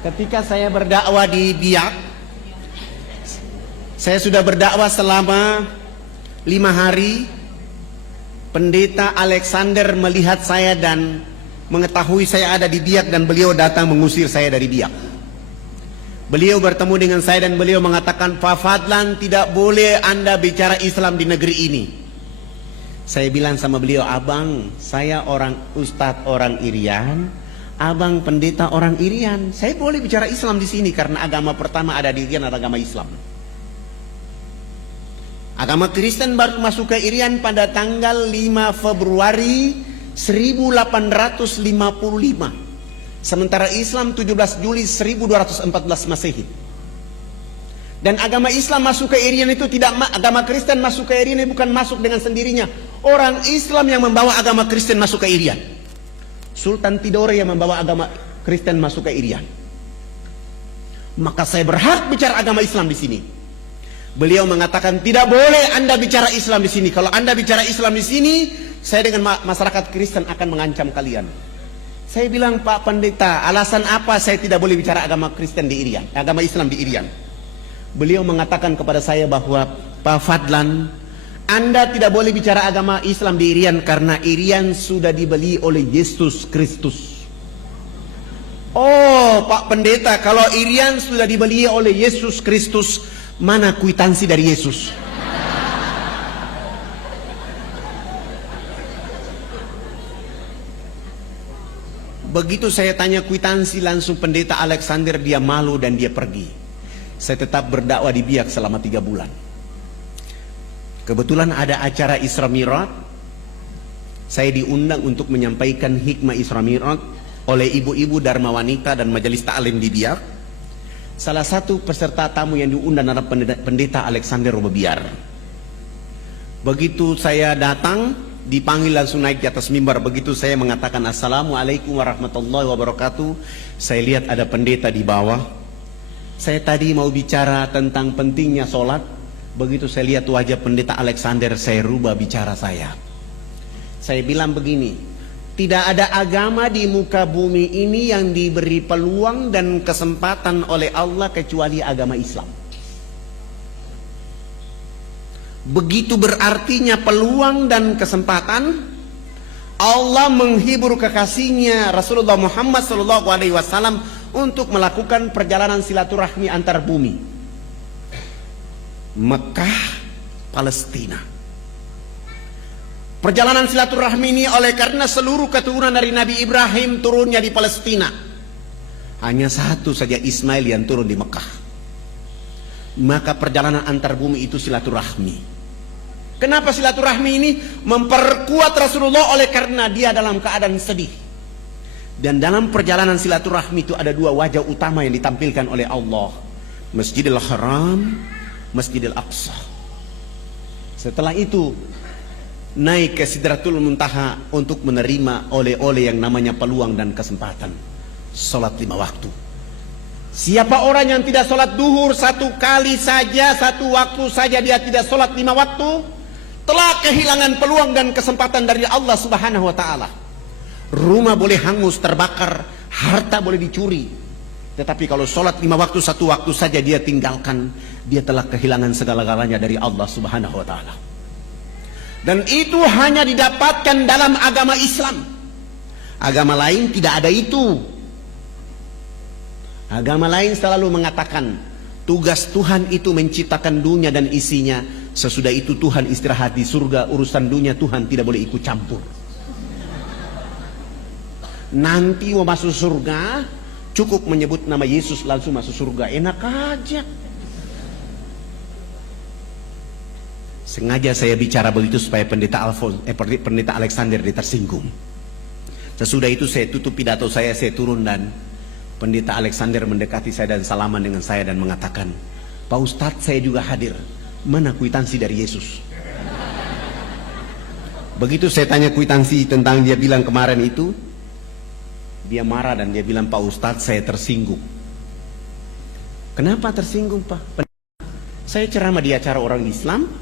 Ketika saya berdakwah di Biak, saya sudah berdakwah selama 5 hari. Pendeta Alexander melihat saya dan mengetahui saya ada di Biak, dan beliau datang mengusir saya dari Biak. Beliau bertemu dengan saya dan beliau mengatakan, Pak Fadlan, tidak boleh Anda bicara Islam di negeri ini. Saya bilang sama beliau, abang, saya orang ustadz orang Irian, abang pendeta orang Irian. Saya boleh bicara Islam di sini karena agama pertama ada di Irian adalah agama Islam. Agama Kristen baru masuk ke Irian pada tanggal 5 Februari 1855. Sementara Islam 17 Juli 1214 Masehi. Dan agama Islam masuk ke Irian itu tidak, agama Kristen masuk ke Irian bukan masuk dengan sendirinya. Orang Islam yang membawa agama Kristen masuk ke Irian. Sultan Tidore yang membawa agama Kristen masuk ke Irian. Maka saya berhak bicara agama Islam di sini. Beliau mengatakan, tidak boleh Anda bicara Islam di sini. Kalau Anda bicara Islam di sini, saya dengan masyarakat Kristen akan mengancam kalian. Saya bilang, Pak Pendeta, alasan apa saya tidak boleh bicara agama Kristen di Irian, agama Islam di Irian? Beliau mengatakan kepada saya bahwa, Pak Fadlan, Anda tidak boleh bicara agama Islam di Irian karena Irian sudah dibeli oleh Yesus Kristus. Oh, Pak Pendeta, kalau Irian sudah dibeli oleh Yesus Kristus, mana kwitansi dari Yesus? Begitu saya tanya kwitansi, langsung Pendeta Alexander dia malu dan dia pergi. Saya tetap berdakwah di Biak selama 3 bulan. Kebetulan ada acara Isra Mi'raj. Saya diundang untuk menyampaikan hikmah Isra Mi'raj oleh ibu-ibu Dharma Wanita dan Majelis Ta'lim di Biak. Salah satu peserta tamu yang diundang adalah Pendeta Alexander Robobiar. Begitu saya datang, dipanggil langsung naik di atas mimbar. Begitu saya mengatakan Assalamualaikum warahmatullahi wabarakatuh, saya lihat ada pendeta di bawah. Saya tadi mau bicara tentang pentingnya sholat. Begitu saya lihat wajah Pendeta Alexander, saya rubah bicara saya. Saya bilang begini, tidak ada agama di muka bumi ini yang diberi peluang dan kesempatan oleh Allah kecuali agama Islam. Begitu berartinya peluang dan kesempatan. Allah menghibur kekasihnya Rasulullah Muhammad SAW untuk melakukan perjalanan silaturahmi antar bumi. Mekah, Palestina. Perjalanan silaturahmi ini oleh karena seluruh keturunan dari Nabi Ibrahim turunnya di Palestina. Hanya satu saja Ismail yang turun di Mekah. Maka perjalanan antar bumi itu silaturahmi. Kenapa silaturahmi ini? Memperkuat Rasulullah oleh karena dia dalam keadaan sedih. Dan dalam perjalanan silaturahmi itu ada 2 wajah utama yang ditampilkan oleh Allah. Masjidil Haram, Masjidil Aqsa. Setelah itu naik ke Sidratul Muntaha untuk menerima oleh-oleh yang namanya peluang dan kesempatan. Salat 5 waktu. Siapa orang yang tidak salat duhur 1 kali saja, 1 waktu saja dia tidak salat 5 waktu, telah kehilangan peluang dan kesempatan dari Allah Subhanahu wa ta'ala. Rumah boleh hangus, terbakar, harta boleh dicuri, tetapi kalau sholat 5 waktu 1 waktu saja dia tinggalkan, dia telah kehilangan segala-galanya dari Allah Subhanahu wa ta'ala. Dan itu hanya didapatkan dalam agama Islam. Agama lain tidak ada itu. Agama lain selalu mengatakan tugas Tuhan itu menciptakan dunia dan isinya. Sesudah itu Tuhan istirahat di surga. Urusan dunia Tuhan tidak boleh ikut campur. Nanti mau masuk surga cukup menyebut nama Yesus langsung masuk surga. Enak aja. Sengaja saya bicara begitu supaya Pendeta Alexander tersinggung. Sesudah itu saya tutup pidato saya turun dan Pendeta Alexander mendekati saya dan salaman dengan saya dan mengatakan, Pak Ustadz, saya juga hadir. Mana kwitansi dari Yesus? Begitu saya tanya kwitansi tentang dia bilang kemarin itu, dia marah dan dia bilang, Pak Ustadz, saya tersinggung. Kenapa tersinggung, Pak? Saya ceramah di acara orang Islam,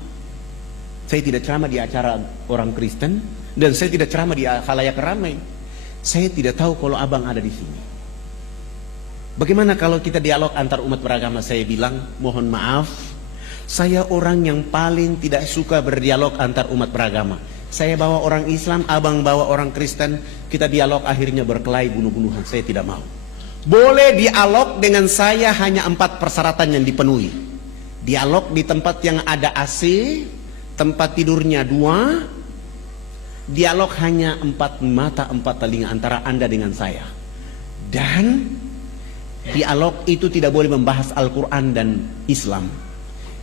saya tidak ceramah di acara orang Kristen, dan saya tidak ceramah di khalayak ramai. Saya tidak tahu kalau abang ada di sini. Bagaimana kalau kita dialog antar umat beragama? Saya bilang, mohon maaf, saya orang yang paling tidak suka berdialog antar umat beragama. Saya bawa orang Islam, abang bawa orang Kristen, kita dialog akhirnya berkelahi bunuh-bunuhan. Saya tidak mau. Boleh dialog dengan saya hanya 4 persyaratan yang dipenuhi. Dialog di tempat yang ada AC, tempat tidurnya 2, dialog hanya 4 mata 4 telinga antara Anda dengan saya. Dan dialog itu tidak boleh membahas Al-Quran dan Islam.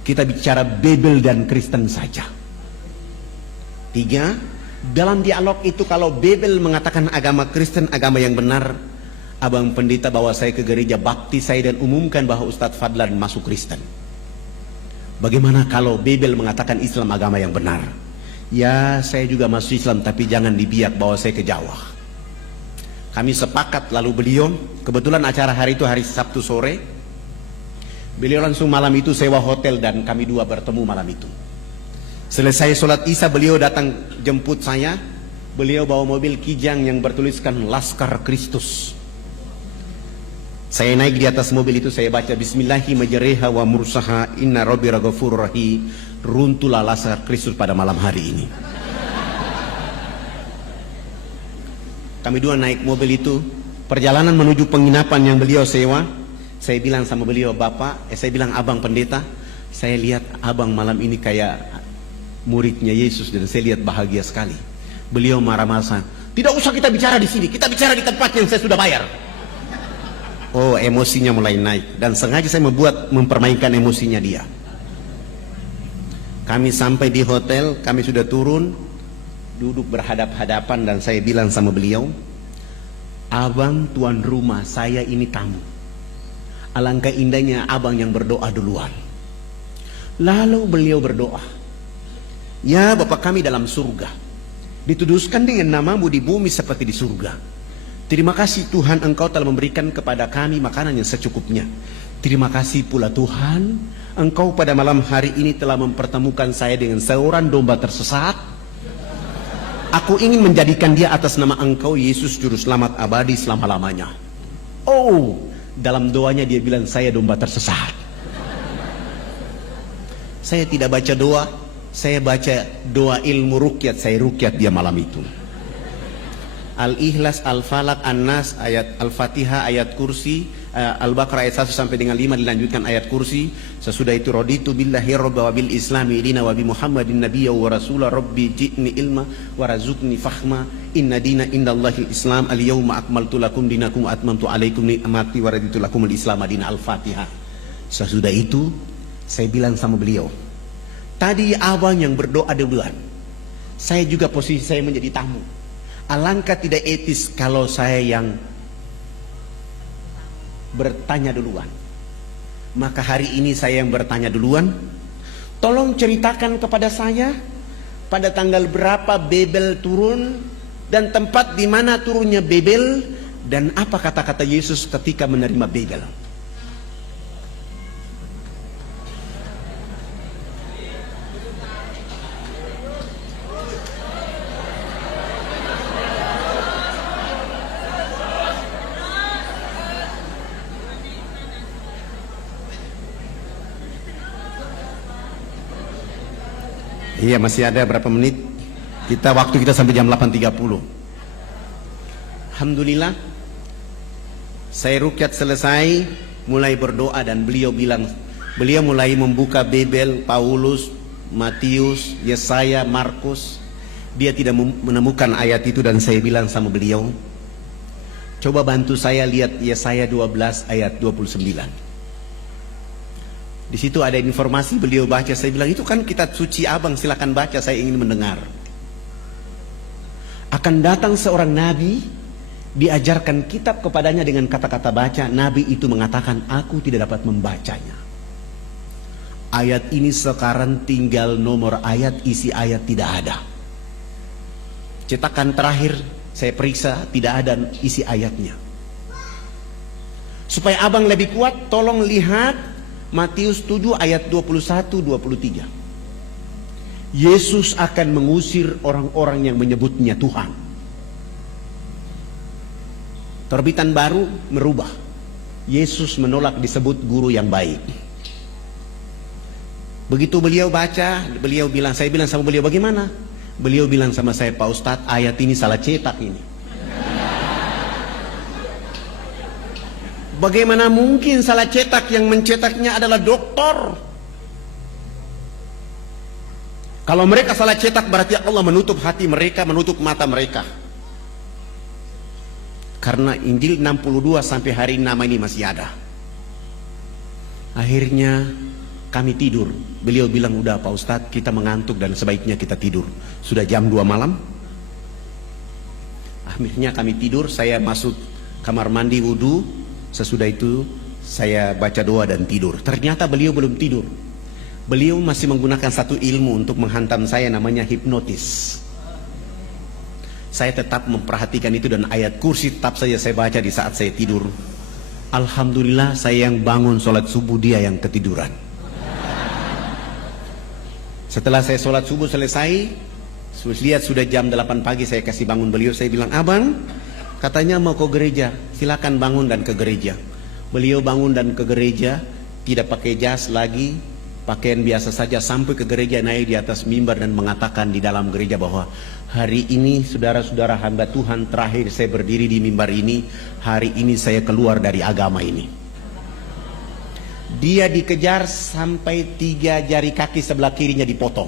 Kita bicara Bible dan Kristen saja. 3, dalam dialog itu kalau Bible mengatakan agama Kristen agama yang benar, abang pendeta bawa saya ke gereja baptis saya dan umumkan bahwa Ustadz Fadlan masuk Kristen. Bagaimana kalau Bible mengatakan Islam agama yang benar? Ya, saya juga masuk Islam, tapi jangan dibiak bawa saya ke Jawa. Kami sepakat, lalu beliau, kebetulan acara hari itu hari Sabtu sore, beliau langsung malam itu sewa hotel dan kami 2 bertemu malam itu. Selesai sholat Isya, beliau datang jemput saya. Beliau bawa mobil Kijang yang bertuliskan Laskar Kristus. Saya naik di atas mobil itu, saya baca Bismillahi majreha wa mursaha inna rabbi ghafurur rahim. Runtuhlah Laskar Kristus pada malam hari ini. Kami 2 naik mobil itu, perjalanan menuju penginapan yang beliau sewa. Saya bilang sama beliau, saya bilang abang pendeta, saya lihat abang malam ini kayak muridnya Yesus dan saya lihat bahagia sekali. Beliau marah-marah, tidak usah kita bicara di sini, kita bicara di tempat yang saya sudah bayar. Oh, emosinya mulai naik dan sengaja saya mempermainkan emosinya dia. Kami sampai di hotel, kami sudah turun, duduk berhadap-hadapan dan saya bilang sama beliau, abang tuan rumah, saya ini tamu. Alangkah indahnya abang yang berdoa duluan. Lalu beliau berdoa, ya Bapa kami dalam surga, dituduskan dengan namamu di bumi seperti di surga. Terima kasih Tuhan, Engkau telah memberikan kepada kami makanan yang secukupnya. Terima kasih pula Tuhan, Engkau pada malam hari ini telah mempertemukan saya dengan seorang domba tersesat. Aku ingin menjadikan dia atas nama Engkau Yesus Juru Selamat abadi selama-lamanya. Oh, dalam doanya dia bilang saya domba tersesat. Saya tidak baca doa, saya baca doa ilmu rukyat. Saya rukyat dia malam itu. Al-Ikhlas, Al-Falaq, An-Nas, ayat Al-Fatihah, ayat kursi, Al-Baqarah ayat 1 sampai dengan 5 dilanjutkan ayat kursi. Sesudah itu raditu billahi rabba wa bil islami dina wa bi Muhammadin nabiyya wa rasula rabbi ji'ni ilma wa razukni fahma inna dina indallahi islam al-yawma akmaltu lakum dinakum wa atmamtu alaikum ni'mati wa raditu lakum al-islam dina. Al-Fatihah. Sesudah itu saya bilang sama beliau, tadi abang yang berdoa duluan, saya juga posisi saya menjadi tamu. Alangkah tidak etis kalau saya yang bertanya duluan. Maka hari ini saya yang bertanya duluan. Tolong ceritakan kepada saya pada tanggal berapa Babel turun dan tempat di mana turunnya Babel dan apa kata-kata Yesus ketika menerima Babel. Iya, masih ada berapa menit? Waktu kita sampai jam 8.30. Alhamdulillah, saya rukyat selesai, mulai berdoa dan beliau mulai membuka Babel, Paulus, Matius, Yesaya, Markus. Dia tidak menemukan ayat itu dan saya bilang sama beliau, coba bantu saya lihat Yesaya 12 ayat 29. Di situ ada informasi, beliau baca, saya bilang itu kan kitab suci abang, silakan baca, saya ingin mendengar. Akan datang seorang nabi, diajarkan kitab kepadanya dengan kata-kata baca. Nabi itu mengatakan, aku tidak dapat membacanya. Ayat ini sekarang tinggal nomor ayat, isi ayat tidak ada. Cetakan terakhir saya periksa, tidak ada isi ayatnya. Supaya abang lebih kuat, tolong lihat Matius 7 ayat 21-23. Yesus akan mengusir orang-orang yang menyebutnya Tuhan. Terbitan baru merubah. Yesus menolak disebut guru yang baik. Begitu beliau baca, beliau bilang, saya bilang sama beliau, bagaimana? Beliau bilang sama saya, Pak Ustadz, ayat ini salah cetak ini. Bagaimana mungkin salah cetak? Yang mencetaknya adalah doktor. Kalau mereka salah cetak, berarti Allah menutup hati mereka, menutup mata mereka. Karena Injil 62 sampai hari ini nama ini masih ada. Akhirnya kami tidur. Beliau bilang, udah Pak Ustadz, kita mengantuk dan sebaiknya kita tidur. Sudah jam 2 malam. Akhirnya kami tidur, saya masuk kamar mandi wudu. Sesudah itu saya baca doa dan tidur. Ternyata beliau belum tidur. Beliau masih menggunakan satu ilmu untuk menghantam saya, namanya hipnotis. Saya tetap memperhatikan itu dan ayat kursi tetap saja saya baca di saat saya tidur. Alhamdulillah saya yang bangun sholat subuh, dia yang ketiduran. Setelah saya sholat subuh selesai, lihat sudah jam 8 pagi, saya kasih bangun beliau. Saya bilang, abang katanya mau ke gereja, silakan bangun dan ke gereja. Beliau bangun dan ke gereja, tidak pakai jas lagi, pakaian biasa saja, sampai ke gereja, naik di atas mimbar dan mengatakan di dalam gereja bahwa hari ini saudara-saudara hamba Tuhan, terakhir saya berdiri di mimbar ini, hari ini saya keluar dari agama ini. Dia dikejar sampai 3 jari kaki sebelah kirinya dipotong.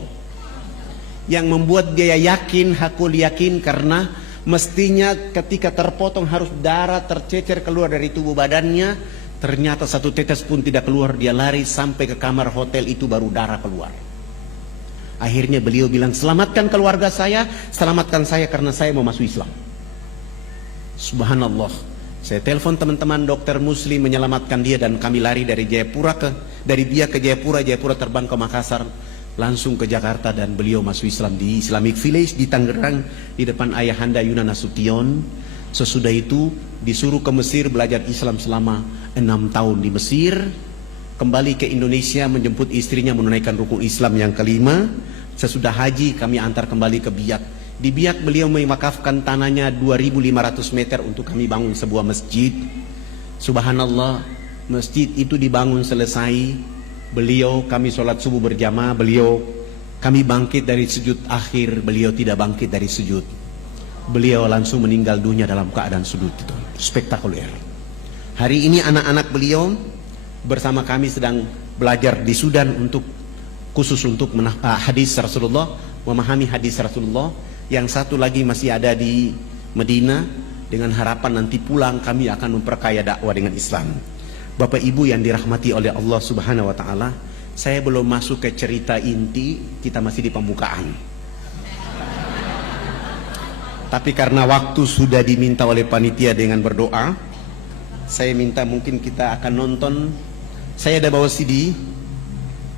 Yang membuat dia yakin, hakul yakin, karena mestinya ketika terpotong harus darah tercecer keluar dari tubuh badannya. Ternyata satu tetes pun tidak keluar. Dia lari sampai ke kamar hotel itu, baru darah keluar. Akhirnya beliau bilang, selamatkan keluarga saya, selamatkan saya karena saya mau masuk Islam. Subhanallah. Saya telepon teman-teman dokter muslim menyelamatkan dia, dan kami lari dari Jayapura dari dia ke Jayapura, Jayapura terbang ke Makassar, langsung ke Jakarta, dan beliau masuk Islam di Islamic Village di Tangerang di depan ayahanda Yuna Nasution. Sesudah itu disuruh ke Mesir belajar Islam selama 6 tahun di Mesir. Kembali ke Indonesia menjemput istrinya menunaikan rukun Islam yang kelima. Sesudah haji kami antar kembali ke Biak. Di Biak beliau mewakafkan tanahnya 2.500 meter untuk kami bangun sebuah masjid. Subhanallah, masjid itu dibangun selesai. Beliau, kami sholat subuh berjamaah. Beliau, kami bangkit dari sujud akhir. Beliau tidak bangkit dari sujud. Beliau langsung meninggal dunia dalam keadaan sujud itu. Spektakuler. Hari ini anak-anak beliau bersama kami sedang belajar di Sudan untuk khusus untuk hadis Rasulullah, memahami hadis Rasulullah. Yang satu lagi masih ada di Medina, dengan harapan nanti pulang kami akan memperkaya dakwah dengan Islam. Bapak Ibu yang dirahmati oleh Allah Subhanahu wa taala, saya belum masuk ke cerita inti, kita masih di pembukaan. Tapi karena waktu sudah diminta oleh panitia dengan berdoa, saya minta mungkin kita akan nonton. Saya ada bawa CD,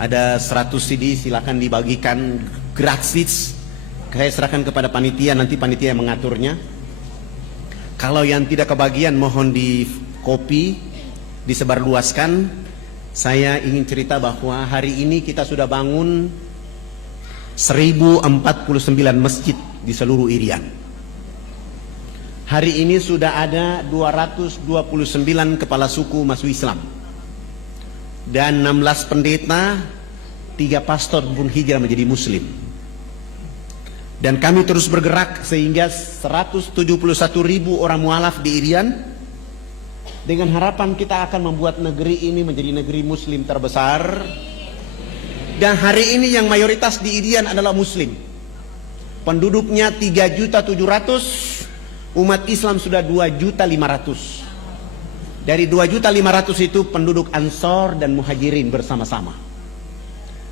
ada 100 CD, silakan dibagikan gratis. Saya serahkan kepada panitia, nanti panitia yang mengaturnya. Kalau yang tidak kebagian mohon di copy, disebarluaskan. Saya ingin cerita bahwa hari ini kita sudah bangun 1049 masjid di seluruh Irian. Hari ini sudah ada 229 kepala suku masuk Islam, dan 16 pendeta, 3 pastor pun hijrah menjadi Muslim. Dan kami terus bergerak sehingga 171.000 orang mualaf di Irian, dengan harapan kita akan membuat negeri ini menjadi negeri Muslim terbesar. Dan hari ini yang mayoritas di Irian adalah Muslim. Penduduknya 3.700.000, umat Islam sudah 2.500.000. Dari 2.500.000 itu penduduk Ansor dan Muhajirin bersama-sama.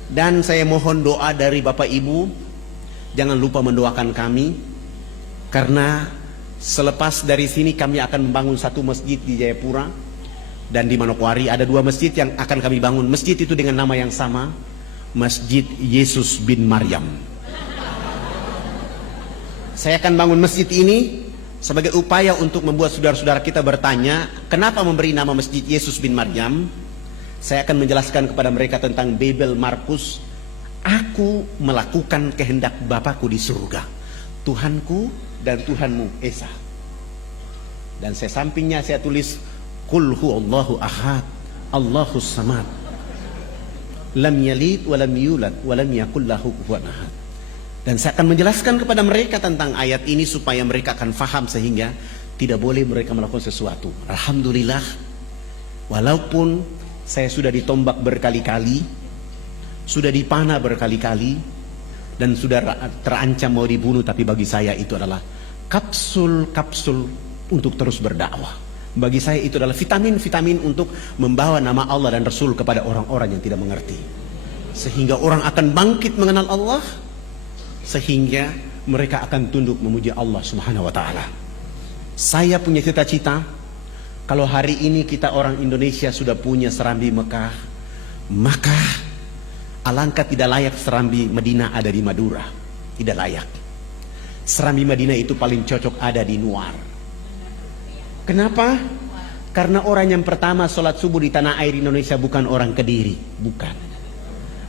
Dan saya mohon doa dari Bapak Ibu, jangan lupa mendoakan kami, karena selepas dari sini kami akan membangun satu masjid di Jayapura, dan di Manokwari ada 2 masjid yang akan kami bangun. Masjid itu dengan nama yang sama, Masjid Yesus bin Maryam. Saya akan bangun masjid ini sebagai upaya untuk membuat saudara-saudara kita bertanya, kenapa memberi nama Masjid Yesus bin Maryam? Saya akan menjelaskan kepada mereka tentang Babel Markus. Aku melakukan kehendak Bapakku di surga, Tuhanku dan Tuhanmu Esa. Dan saya sampingnya saya tulis Qul huwallahu ahad, Allahus samad, lam yalid wa lam yulad wa lam yakul lahu kufuwan ahad. Dan saya akan menjelaskan kepada mereka tentang ayat ini supaya mereka akan faham sehingga tidak boleh mereka melakukan sesuatu. Alhamdulillah, walaupun saya sudah ditombak berkali-kali, sudah dipanah berkali-kali, dan sudah terancam mau dibunuh, tapi bagi saya itu adalah kapsul-kapsul untuk terus berdakwah. Bagi saya itu adalah vitamin-vitamin untuk membawa nama Allah dan Rasul kepada orang-orang yang tidak mengerti, sehingga orang akan bangkit mengenal Allah, sehingga mereka akan tunduk memuji Allah Subhanahu wa taala. Saya punya cita-cita, kalau hari ini kita orang Indonesia sudah punya serambi Mekah, maka alangkah tidak layak serambi Madinah ada di Madura. Tidak layak. Serambi Madinah itu paling cocok ada di Nuar. Kenapa? Karena orang yang pertama sholat subuh di tanah air Indonesia bukan orang Kediri,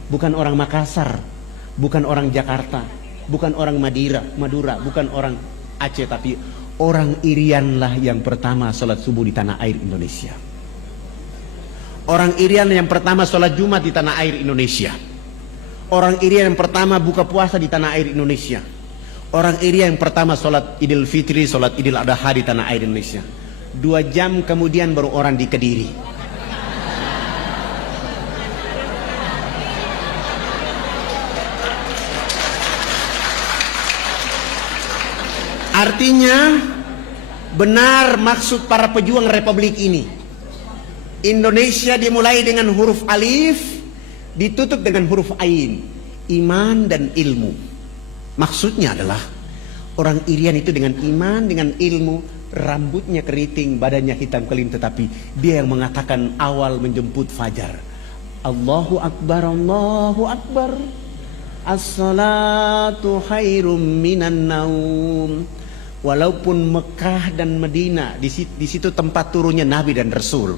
bukan orang Makassar, bukan orang Jakarta, bukan orang Madura, bukan orang Aceh, tapi orang Irian lah yang pertama sholat subuh di tanah air Indonesia. Orang Irian yang pertama sholat Jumat di tanah air Indonesia. Orang Irian yang pertama buka puasa di tanah air Indonesia. Orang Irian yang pertama sholat Idul Fitri, sholat Idul Adha di tanah air Indonesia. 2 jam kemudian baru orang di Kediri. Artinya benar maksud para pejuang republik ini. Indonesia dimulai dengan huruf alif, ditutup dengan huruf ain, iman dan ilmu. Maksudnya adalah orang Irian itu dengan iman, dengan ilmu, rambutnya keriting, badannya hitam kelim, tetapi dia yang mengatakan awal menjemput fajar. Allahu Akbar, Allahu Akbar, as-salatu khairum minan naum. Walaupun Mekah dan Madinah di situ tempat turunnya Nabi dan Rasul,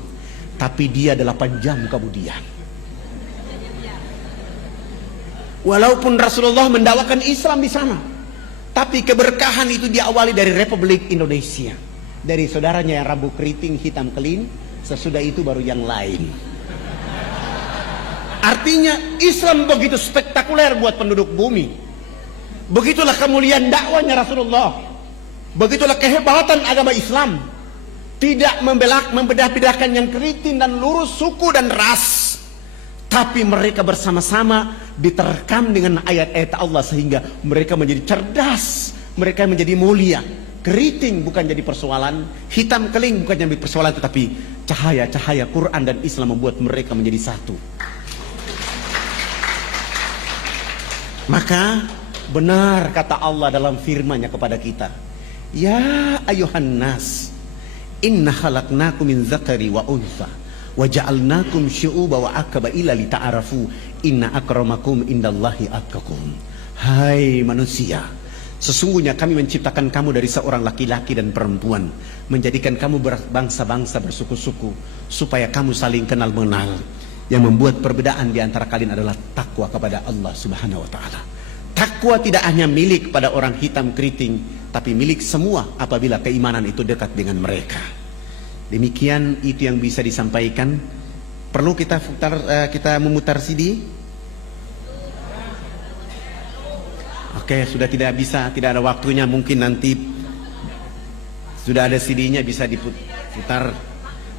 tapi dia 8 jam kemudian. Walaupun Rasulullah mendakwakan Islam di sana, tapi keberkahan itu diawali dari Republik Indonesia, dari saudaranya yang rambut keriting hitam kelim. Sesudah itu baru yang lain. Artinya Islam begitu spektakuler buat penduduk bumi. Begitulah kemuliaan dakwanya Rasulullah. Begitulah kehebatan agama Islam. Tidak membedah-bedahkan yang keriting dan lurus, suku dan ras, tapi mereka bersama-sama diterkam dengan ayat-ayat Allah sehingga mereka menjadi cerdas, mereka menjadi mulia. Keriting bukan jadi persoalan, hitam keling bukan jadi persoalan, tetapi cahaya-cahaya Quran dan Islam membuat mereka menjadi satu. Maka benar kata Allah dalam firman-Nya kepada kita, ya ayuhan nas, inna khalaqnakum min dzakari wa untha wa ja'alnakum syu'uba wa aqbaila lita'arafu inna akramakum indallahi atqakum. Hai manusia, sesungguhnya kami menciptakan kamu dari seorang laki-laki dan perempuan, menjadikan kamu berbangsa-bangsa, bersuku-suku, supaya kamu saling kenal mengenal. Yang membuat perbedaan di antara kalian adalah takwa kepada Allah Subhanahu wa taala. Takwa tidak hanya milik pada orang hitam keriting, tapi milik semua apabila keimanan itu dekat dengan mereka. Demikian itu yang bisa disampaikan. Perlu kita memutar CD? Oke, sudah tidak bisa, tidak ada waktunya. Mungkin nanti sudah ada CD-nya bisa diputar.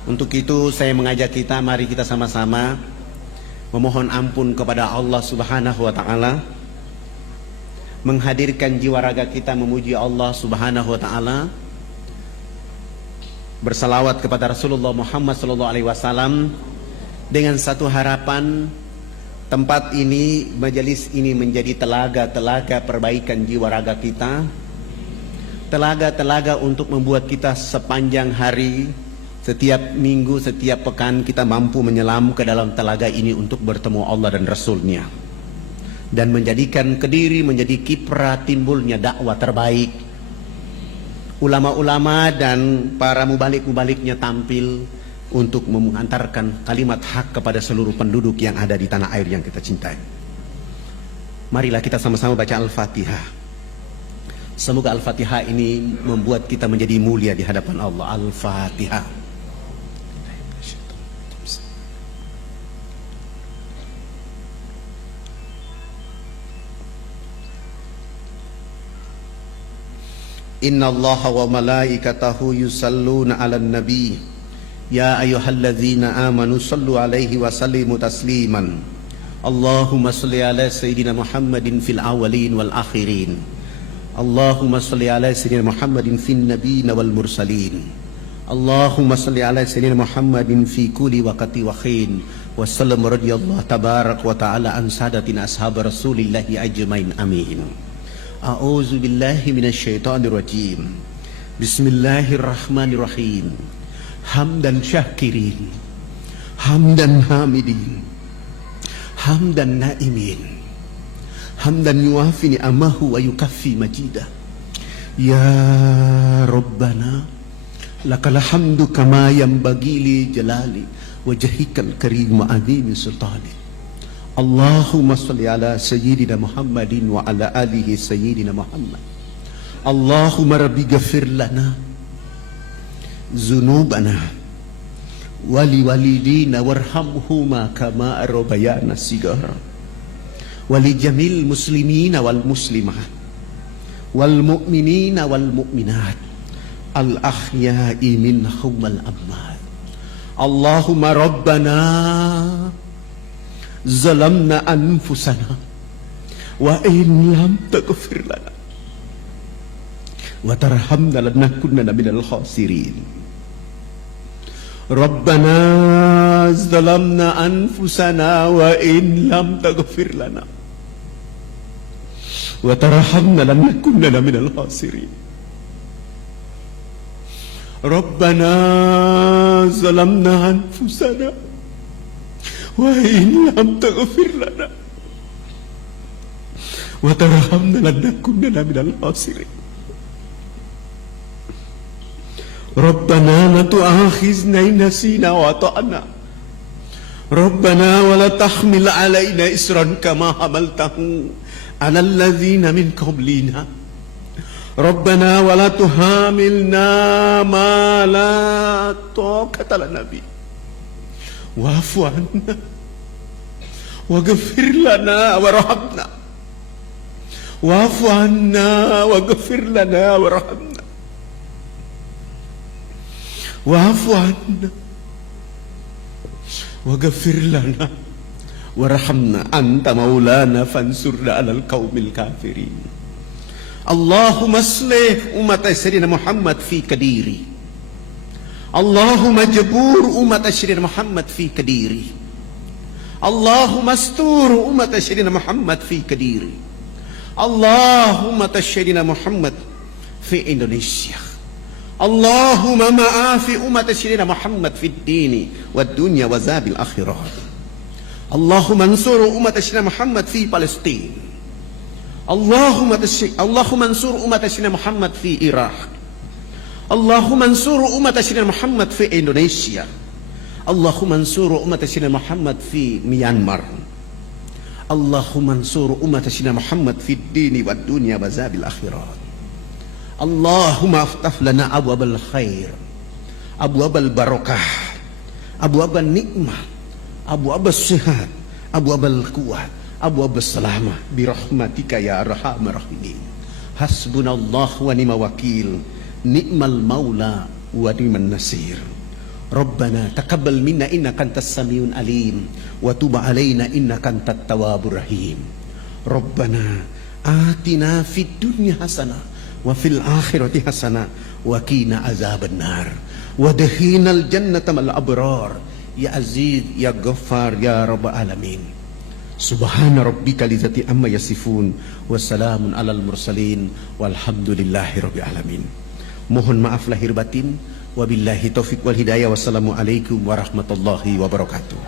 Untuk itu saya mengajak kita, mari kita sama-sama memohon ampun kepada Allah Subhanahu wa taala, menghadirkan jiwa raga kita memuji Allah Subhanahu wa taala, bersalawat kepada Rasulullah Muhammad sallallahu alaihi wasallam dengan satu harapan, tempat ini, majelis ini menjadi telaga-telaga perbaikan jiwa raga kita, telaga-telaga untuk membuat kita sepanjang hari, setiap minggu, setiap pekan kita mampu menyelam ke dalam telaga ini untuk bertemu Allah dan Rasul-Nya, dan menjadikan Kediri menjadi kiprah timbulnya dakwah terbaik. Ulama-ulama dan para mubalik-mubaliknya tampil untuk mengantarkan kalimat hak kepada seluruh penduduk yang ada di tanah air yang kita cintai. Marilah kita sama-sama baca Al-Fatihah. Semoga Al-Fatihah ini membuat kita menjadi mulia di hadapan Allah. Al-Fatihah. Inna Allaha wa malaikatahu yusalluna 'alan nabi. Ya ayyuhalladzina amanu sallu 'alaihi wa sallimu tasliman. Allahumma salli 'ala sayyidina Muhammadin fil awwalin wal akhirin. Allahumma salli 'ala sayyidina Muhammadin fin nabiyyin wal mursalin. Allahumma salli 'ala sayyidina Muhammadin fi kulli waqti wa khin. Wa sallam radhiyallahu tabarak wa ta'ala an sadatina ashab Rasulillahi ajmain. Amin. A'udzu billahi minasyaitonir rajim. Bismillahirrahmanirrahim. Hamdan syakirin, hamdan hamidin, hamdan naimin, hamdan yuafi ni'amahu wa yukaffi majidah. Ya Rabbana lakal hamdu kama yanbaghi li jalali wajhikal karim wa azimi sultani. Allahumma salli ala sayyidina Muhammadin wa ala alihi sayyidina Muhammad. Allahumma rabbi ghafir lana zunubana wali walidina warhamhuma kama rabbayana sigara wali jamil muslimina wal muslimat wal mu'minina wal mu'minat al ahya'i minhum wal amwat. Allahumma rabbana zalamna anfusana wa in lam taghfir lana wa tarhamna lanakunanna minal khasirin. Rabbana zalamna anfusana wa in lam taghfir lana wa tarhamna lanakunanna minal khasirin. Rabbana zalamna anfusana wa in lam taghfir lana wa tarhamna lanakunanna minal khasirin. Rabbana la tu'akhizna in nasina wa ata'na. Rabbana wa la tahmil 'alaina isran kama hamaltahu 'alal ladzina min qablina. Rabbana wa la tuhamilna ma la taqata lana bi. Wa'fu 'anna waghfir lana warhamna. Wa'fu 'anna waghfir lana warhamna. Wa'fu 'anna waghfir lana warhamna anta maulana fansurna 'alal qaumil kafirin. Allahumma aslih umat sayyidina Muhammad fi kadiri. Allahumma jabur umat sayyidina Muhammad fi kadiri. Allahumma astur umat sayyidina Muhammad fi kadiri. Allahumma sayyidina Muhammad fi Indonesia. Allahumma ma'afi umat sayyidina Muhammad fid dini wad dunya wa zabil akhirah. Allahumma ansur umat sayyidina Muhammad fi Palestin. Allahumma ansur umat sayyidina Muhammad fi Iraq. Allahumma ansur umat sayyidina Muhammad fi Indonesia. Allahumma ansur umat sayyidina Muhammad fi Myanmar. Allahumma ansur umat sayyidina Muhammad fid dini wad dunya wa zabil akhirah. Allahumma aftah lana abwabal khair, abwabal barakah, abwabal nikmah, abwabal sihat, abwabal quwwah, abwabal salamah birahmatika ya arhamar rahimin. Hasbunallah wa ni'mal wakil, ni'mal maula wa ni'man nasir. Rabbana taqabbal minna innaka antas samiun alim wa tub alaina innaka antat tawwabur rahim. Rabbana atina fid dunya hasanah wa fil akhirati hasanah wa qina azabannar wa dakhinal jannata mal abrar ya aziz ya ghaffar ya rabbal alamin. Subhana rabbika lidzati amma yasifun wa salamun alal mursalin walhamdulillahi rabbil alamin. Mohon maaf lahir batin, wabillahi taufik wal hidayah. Wassalamualaikum warahmatullahi wabarakatuh.